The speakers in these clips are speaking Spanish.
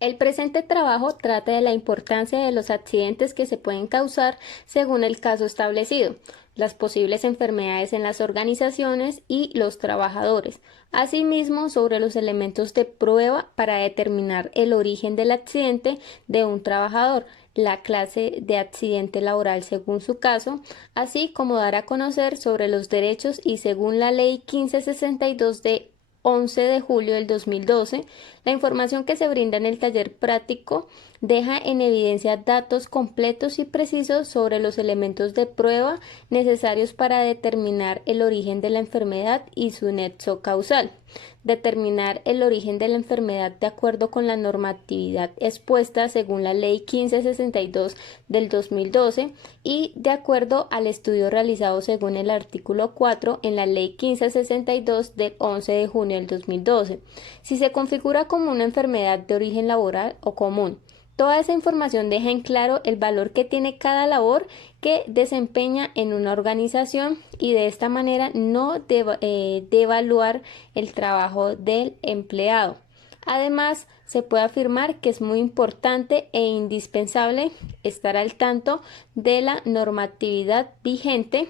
El presente trabajo trata de la importancia de los accidentes que se pueden causar según el caso establecido, las posibles enfermedades en las organizaciones y los trabajadores, asimismo sobre los elementos de prueba para determinar el origen del accidente de un trabajador, la clase de accidente laboral según su caso, así como dar a conocer sobre los derechos y según la Ley 1562 de 11 de julio del 2012, la información que se brinda en el taller práctico deja en evidencia datos completos y precisos sobre los elementos de prueba necesarios para determinar el origen de la enfermedad y su nexo causal. Determinar el origen de la enfermedad de acuerdo con la normatividad expuesta según la Ley 1562 del 2012 y de acuerdo al estudio realizado según el artículo 4 en la Ley 1562 del 11 de junio del 2012. Si se configura como una enfermedad de origen laboral o común, toda esa información deja en claro el valor que tiene cada labor que desempeña en una organización y de esta manera no devaluar el trabajo del empleado. Además, se puede afirmar que es muy importante e indispensable estar al tanto de la normatividad vigente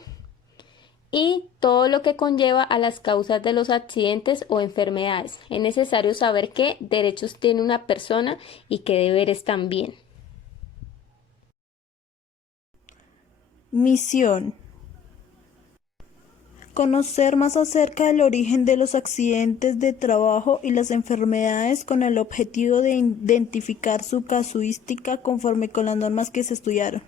y todo lo que conlleva a las causas de los accidentes o enfermedades. Es necesario saber qué derechos tiene una persona y qué deberes también. Misión: conocer más acerca del origen de los accidentes de trabajo y las enfermedades con el objetivo de identificar su casuística conforme con las normas que se estudiaron.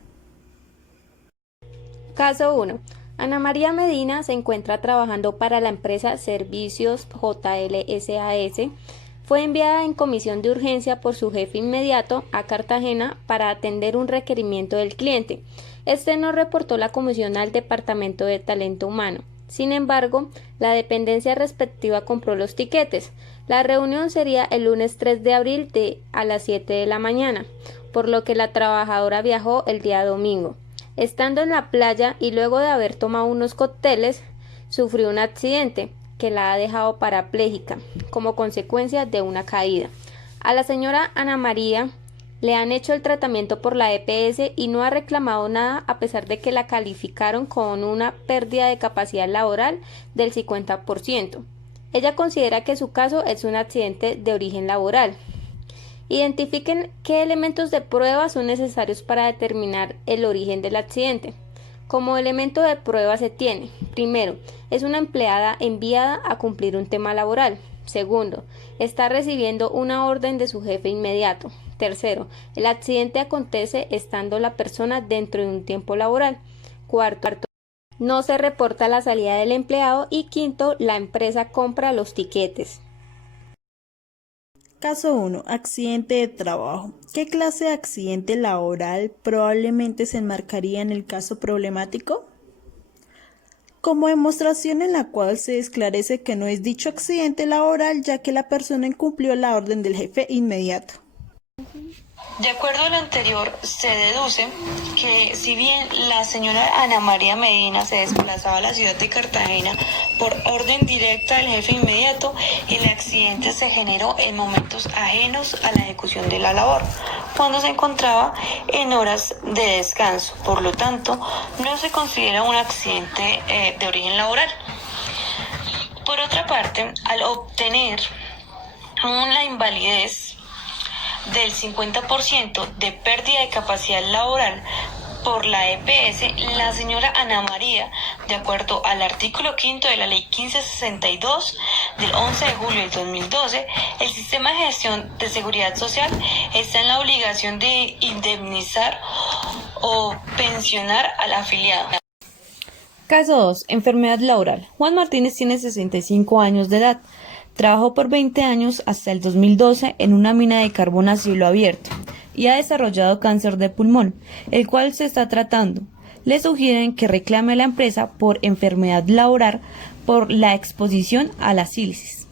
Caso 1. Ana María Medina se encuentra trabajando para la empresa Servicios JL SAS. Fue enviada en comisión de urgencia por su jefe inmediato a Cartagena para atender un requerimiento del cliente. Este no reportó la comisión al Departamento de Talento Humano. Sin embargo, la dependencia respectiva compró los tiquetes. La reunión sería el lunes 3 de abril a las 7 de la mañana, por lo que la trabajadora viajó el día domingo. Estando en la playa y luego de haber tomado unos cócteles, sufrió un accidente que la ha dejado parapléjica como consecuencia de una caída. A la señora Ana María le han hecho el tratamiento por la EPS y no ha reclamado nada a pesar de que la calificaron con una pérdida de capacidad laboral del 50%. Ella considera que su caso es un accidente de origen laboral. Identifiquen qué elementos de prueba son necesarios para determinar el origen del accidente. Como elemento de prueba se tiene, primero, es una empleada enviada a cumplir un tema laboral. Segundo, está recibiendo una orden de su jefe inmediato. Tercero, el accidente acontece estando la persona dentro de un tiempo laboral. Cuarto, no se reporta la salida del empleado. Y quinto, la empresa compra los tiquetes. Caso 1. Accidente de trabajo. ¿Qué clase de accidente laboral probablemente se enmarcaría en el caso problemático? Como demostración en la cual se esclarece que no es dicho accidente laboral ya que la persona incumplió la orden del jefe inmediato. De acuerdo a lo anterior, se deduce que si bien la señora Ana María Medina se desplazaba a la ciudad de Cartagena por orden directa del jefe inmediato, el accidente se generó en momentos ajenos a la ejecución de la labor, cuando se encontraba en horas de descanso. Por lo tanto, no se considera un accidente de origen laboral. Por otra parte, al obtener una invalidez del 50% de pérdida de capacidad laboral por la EPS, la señora Ana María, de acuerdo al artículo 5 de la Ley 1562 del 11 de julio del 2012, el Sistema de Gestión de Seguridad Social está en la obligación de indemnizar o pensionar al afiliado. Caso 2. Enfermedad laboral. Juan Martínez tiene 65 años de edad. Trabajó por 20 años hasta el 2012 en una mina de carbón a cielo abierto y ha desarrollado cáncer de pulmón, el cual se está tratando. Le sugieren que reclame a la empresa por enfermedad laboral por la exposición a la sílice.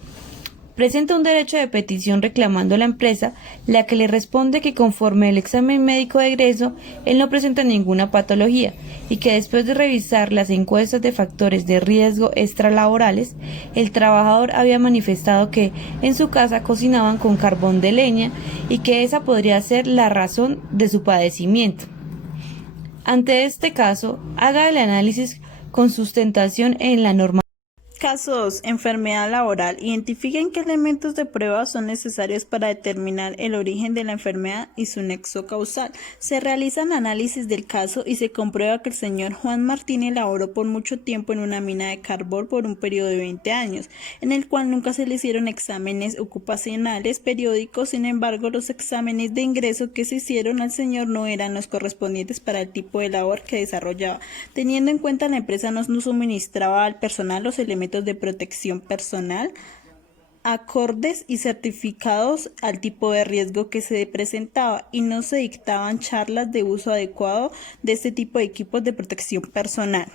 presenta un derecho de petición reclamando a la empresa, la que le responde que conforme el examen médico de egreso, él no presenta ninguna patología y que después de revisar las encuestas de factores de riesgo extralaborales, el trabajador había manifestado que en su casa cocinaban con carbón de leña y que esa podría ser la razón de su padecimiento. Ante este caso, haga el análisis con sustentación en la norma. Caso 2. Enfermedad laboral. Identifiquen qué elementos de prueba son necesarios para determinar el origen de la enfermedad y su nexo causal. Se realizan análisis del caso y se comprueba que el señor Juan Martínez laboró por mucho tiempo en una mina de carbón por un periodo de 20 años, en el cual nunca se le hicieron exámenes ocupacionales periódicos. Sin embargo, los exámenes de ingreso que se hicieron al señor no eran los correspondientes para el tipo de labor que desarrollaba. Teniendo en cuenta la empresa no suministraba al personal los elementos de protección personal acordes y certificados al tipo de riesgo que se presentaba, y no se dictaban charlas de uso adecuado de este tipo de equipos de protección personal.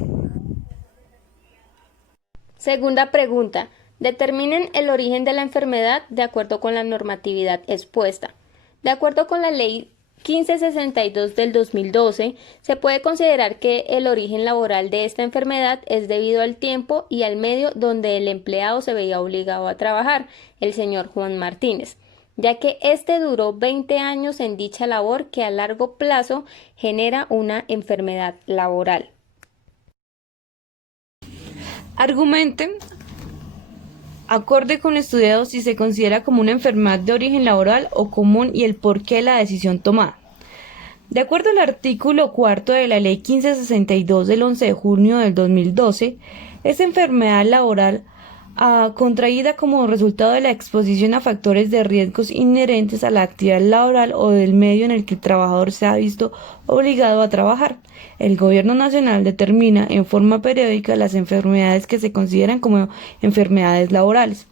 Segunda pregunta. Determinen el origen de la enfermedad de acuerdo con la normatividad expuesta. De acuerdo con la Ley 1562 del 2012, se puede considerar que el origen laboral de esta enfermedad es debido al tiempo y al medio donde el empleado se veía obligado a trabajar, el señor Juan Martínez, ya que este duró 20 años en dicha labor que a largo plazo genera una enfermedad laboral. Argumenten acorde con lo estudiado si se considera como una enfermedad de origen laboral o común y el porqué de la decisión tomada. De acuerdo al artículo 4 de la Ley 1562 del 11 de junio del 2012, esta enfermedad laboral contraída como resultado de la exposición a factores de riesgos inherentes a la actividad laboral o del medio en el que el trabajador se ha visto obligado a trabajar. El Gobierno Nacional determina en forma periódica las enfermedades que se consideran como enfermedades laborales.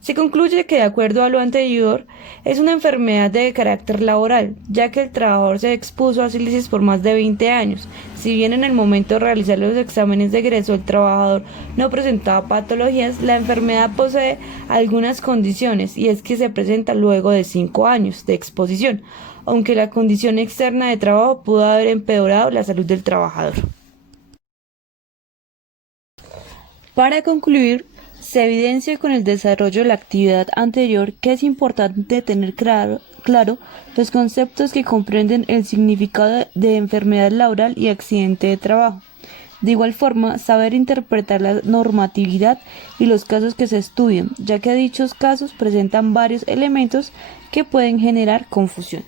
Se concluye que, de acuerdo a lo anterior, es una enfermedad de carácter laboral, ya que el trabajador se expuso a sílices por más de 20 años. Si bien en el momento de realizar los exámenes de egreso el trabajador no presentaba patologías, la enfermedad posee algunas condiciones, y es que se presenta luego de 5 años de exposición, aunque la condición externa de trabajo pudo haber empeorado la salud del trabajador. Para concluir, se evidencia con el desarrollo de la actividad anterior que es importante tener claro los conceptos que comprenden el significado de enfermedad laboral y accidente de trabajo. De igual forma, saber interpretar la normatividad y los casos que se estudian, ya que dichos casos presentan varios elementos que pueden generar confusión.